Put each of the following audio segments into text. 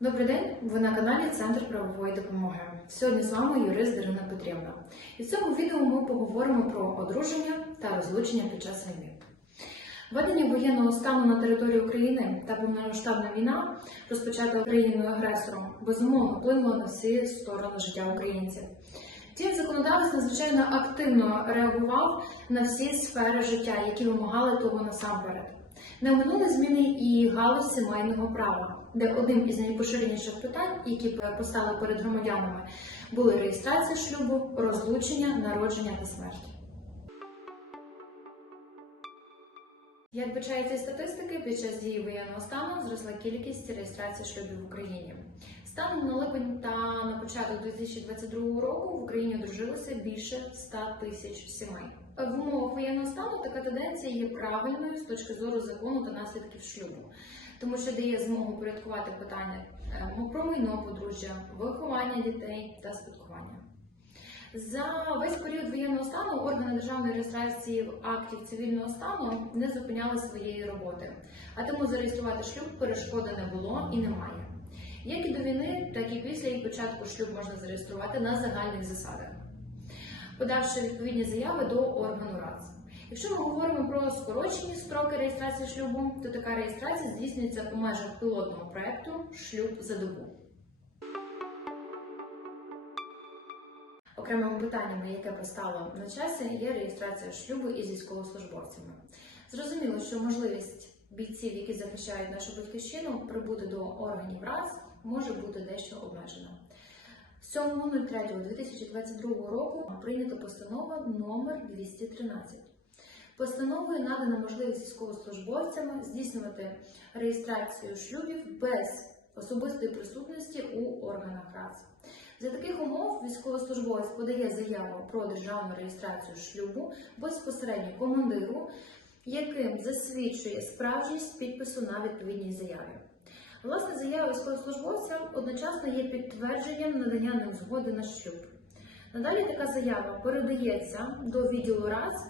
Добрий день, ви на каналі Центр правової допомоги. Сьогодні з вами юрист Дарина Петрівна. І в цьому відео ми поговоримо про одруження та розлучення під час війни. Введення воєнного стану на території України та повномасштабна війна, розпочата Україною агресором, безумовно вплинула на всі сторони життя українців. Втім, законодавець надзвичайно активно реагував на всі сфери життя, які вимагали того насамперед. Не оминули зміни і галузь сімейного права, де одним із найпоширеніших питань, які постали перед громадянами, були реєстрація шлюбу, розлучення, народження та смерть. Як вбачається статистики, під час дії воєнного стану зросла кількість реєстрацій шлюбів в Україні. Станом на липень та на початок 2022 року в Україні одружилося більше 100 тисяч сімей. В умовах воєнного стану така тенденція є правильною з точки зору закону та наслідків шлюбу, тому що дає змогу порядкувати питання е, про майно подружжя, виховання дітей та спадкування. За весь період воєнного стану органи державної реєстрації актів цивільного стану не зупиняли своєї роботи, а тому зареєструвати шлюб перешкоди не було і немає. Як і до війни, так і після її початку шлюб можна зареєструвати на загальних засадах, подавши відповідні заяви до органу РАЦ. Якщо ми говоримо про скорочені строки реєстрації шлюбу, то така реєстрація здійснюється у межах пілотного проекту Шлюб за добу. Окремими питаннями, яке постало на часі, є реєстрація шлюбу із військовослужбовцями. Зрозуміло, що можливість бійців, які захищають нашу батьківщину, прибути до органів РАЦ, може бути дещо обмежена. 7.03.2022 року прийнята постанова номер 213. Постановою надана можливість військовослужбовцям здійснювати реєстрацію шлюбів без особистої присутності у органах РАЦ. За таких умов військовослужбовець подає заяву про державну реєстрацію шлюбу безпосередньо командиру, яким засвідчує справжність підпису на відповідній заяві. Власне, заява військовослужбовця одночасно є підтвердженням надання ним згоди на шлюб. Надалі така заява передається до відділу РАЦ,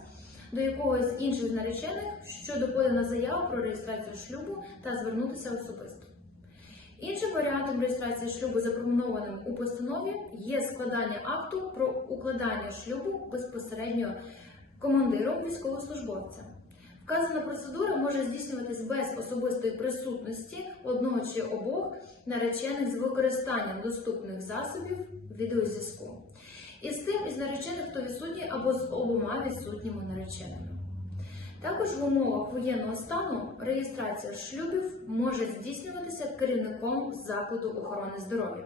до якогось з інших наречених щодо подана заява про реєстрацію шлюбу та звернутися особисто. Іншим варіантом реєстрації шлюбу, запропонованим у постанові, є складання акту про укладання шлюбу безпосередньо командиром військовослужбовця. Вказана процедура може здійснюватись без особистої присутності одного чи обох наречених з використанням доступних засобів відеозв'язку. І з тим із наречених, хто відсутній або з обома відсутніми нареченими. Також в умовах воєнного стану реєстрація шлюбів може здійснюватися керівником закладу охорони здоров'я.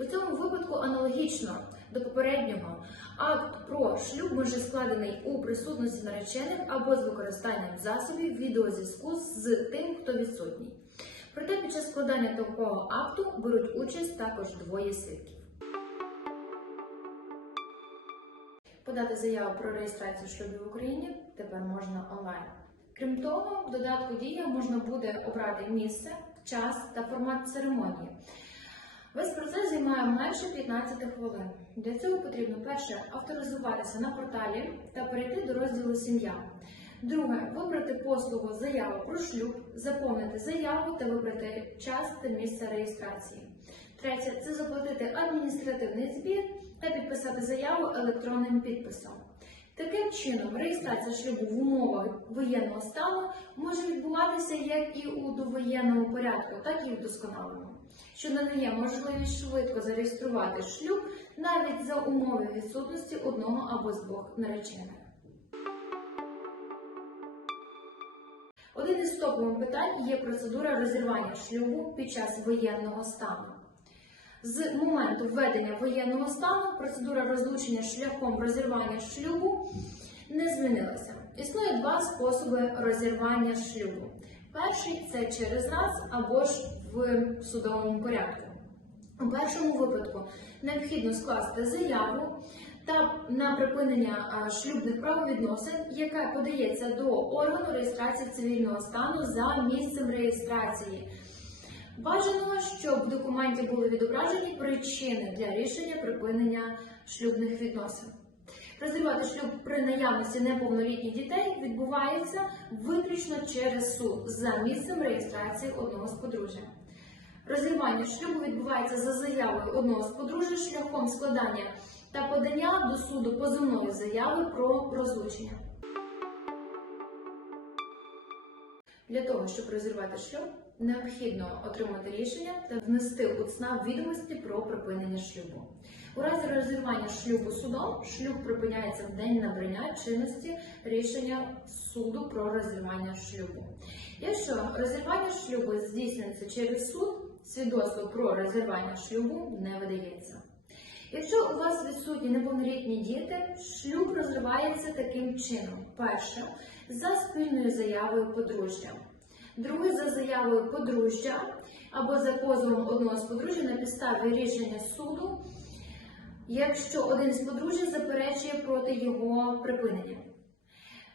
У цьому випадку аналогічно до попереднього акт про шлюб може складений у присутності наречених або з використанням засобів відеозв'язку з тим, хто відсутній. Проте під час складання такого акту беруть участь також двоє свідків. Подати заяву про реєстрацію шлюбів в Україні тепер можна онлайн. Крім того, в додатку Дія можна буде обрати місце, час та формат церемонії. Весь процес займає менше 15 хвилин. Для цього потрібно перше авторизуватися на порталі та перейти до розділу Сім'я. Друге вибрати послугу Заява про шлюб, заповнити заяву та вибрати час та місце реєстрації. Третє це заплатити адміністративний збір та підписати заяву електронним підписом. Таким чином, реєстрація шлюбу в умовах воєнного стану може відбуватися як і у довоєнному порядку, так і в досконаленому, що надає можливість швидко зареєструвати шлюб навіть за умови відсутності одного або з двох наречених. Один із топових питань є процедура розірвання шлюбу під час воєнного стану. З моменту введення воєнного стану процедура розлучення шляхом розірвання шлюбу не змінилася. Існує два способи розірвання шлюбу. Перший це через раз або ж в судовому порядку. У першому випадку необхідно скласти заяву та на припинення шлюбних правовідносин, яка подається до органу реєстрації цивільного стану за місцем реєстрації. Бажано, щоб в документі були відображені причини для рішення припинення шлюбних відносин. Розривати шлюб при наявності неповнолітніх дітей відбувається виключно через суд за місцем реєстрації одного з подружжя. Розірвання шлюбу відбувається за заявою одного з подружжя шляхом складання та подання до суду позовної заяви про розлучення. Для того, щоб розірвати шлюб, необхідно отримати рішення та внести у ЦНАП відомості про припинення шлюбу. У разі розірвання шлюбу судом шлюб припиняється в день набрання чинності рішення суду про розірвання шлюбу. Якщо розірвання шлюбу здійснюється через суд, свідоцтво про розірвання шлюбу не видається. Якщо у вас відсутні неповнолітні діти, шлюб розривається таким чином: перше за спільною заявою подружжя, друге за заявою подружжя або за позовом одного з подружжя на підставі рішення суду, якщо один з подружжя заперечує проти його припинення.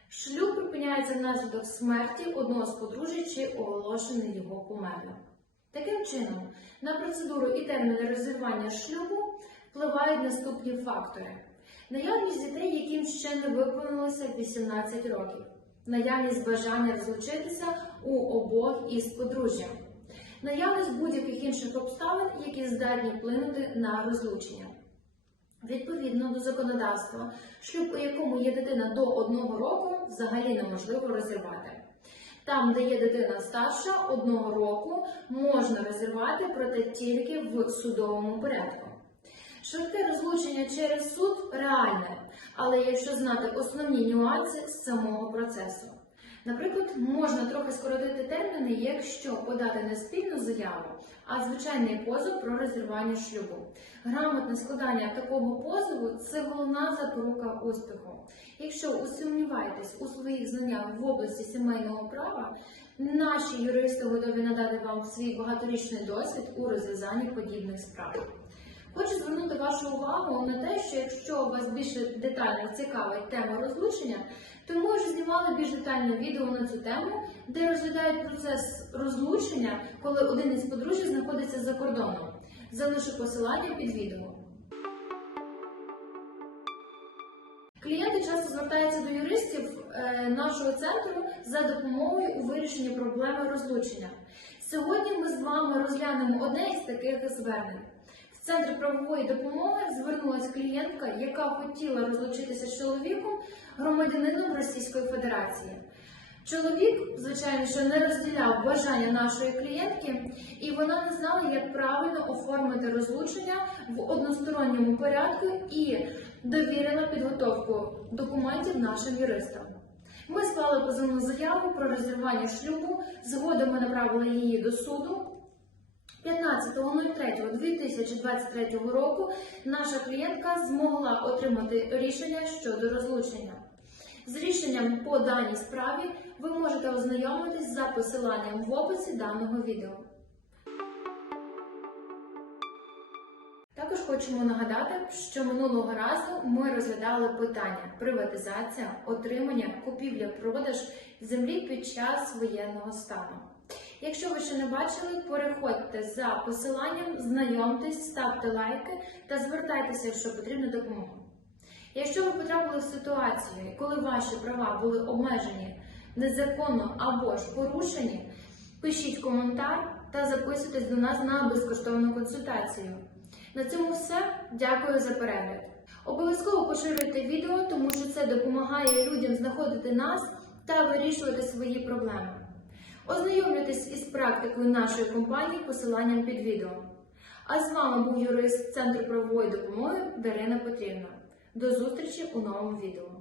Шлюб припиняється внаслідок смерті одного з подружжя чи оголошений його померлим. Таким чином, на процедуру і терміни розірвання шлюбу впливають наступні фактори: наявність дітей, яким ще не виповнилося 18 років, наявність бажання розлучитися у обох із подружжям, наявність будь-яких інших обставин, які здатні вплинути на розлучення. Відповідно до законодавства, шлюб, у якому є дитина до одного року, взагалі неможливо розірвати. Там, де є дитина старша одного року, можна розірвати, проте тільки в судовому порядку. Швидке розлучення через суд реальне, але якщо знати основні нюанси з самого процесу. Наприклад, можна трохи скоротити терміни, якщо подати не спільну заяву, а звичайний позов про розірвання шлюбу. Грамотне складання такого позову це головна запорука успіху. Якщо усумніваєтесь у своїх знаннях в області сімейного права, наші юристи готові надати вам свій багаторічний досвід у розв'язанні подібних справ. Хочу звернути вашу увагу на те, що якщо вас більше детально цікавить тема розлучення, то ми вже знімали більш детальне відео на цю тему, де розглядають процес розлучення, коли один із подружжя знаходиться за кордоном. Залишу посилання під відео. Клієнти часто звертаються до юристів е, нашого центру за допомогою у вирішенні проблеми розлучення. Сьогодні ми з вами розглянемо одне із таких звернень. В центр правової допомоги звернулася клієнтка, яка хотіла розлучитися з чоловіком, громадянином Російської Федерації. Чоловік, звичайно, що не розділяв бажання нашої клієнтки, і вона не знала, як правильно оформити розлучення в односторонньому порядку і довірила підготовку документів нашим юристам. Ми склали позовну заяву про розірвання шлюбу. Згодом ми направили її до суду. 15.03.2023 року наша клієнтка змогла отримати рішення щодо розлучення. З рішенням по даній справі ви можете ознайомитись за посиланням в описі даного відео. Також хочемо нагадати, що минулого разу ми розглядали питання приватизація, отримання, купівля-продаж землі під час воєнного стану. Якщо ви ще не бачили, переходьте за посиланням, знайомтесь, ставте лайки та звертайтеся, якщо потрібна допомога. Якщо ви потрапили в ситуацію, коли ваші права були обмежені незаконно або ж порушені, пишіть коментар та записуйтесь до нас на безкоштовну консультацію. На цьому все. Дякую за перегляд. Обов'язково поширюйте відео, тому що це допомагає людям знаходити нас та вирішувати свої проблеми. Ознайомлюйтесь із практикою нашої компанії посиланням під відео. А з вами був юрист Центру правової допомоги Дарина Петрівна. До зустрічі у новому відео.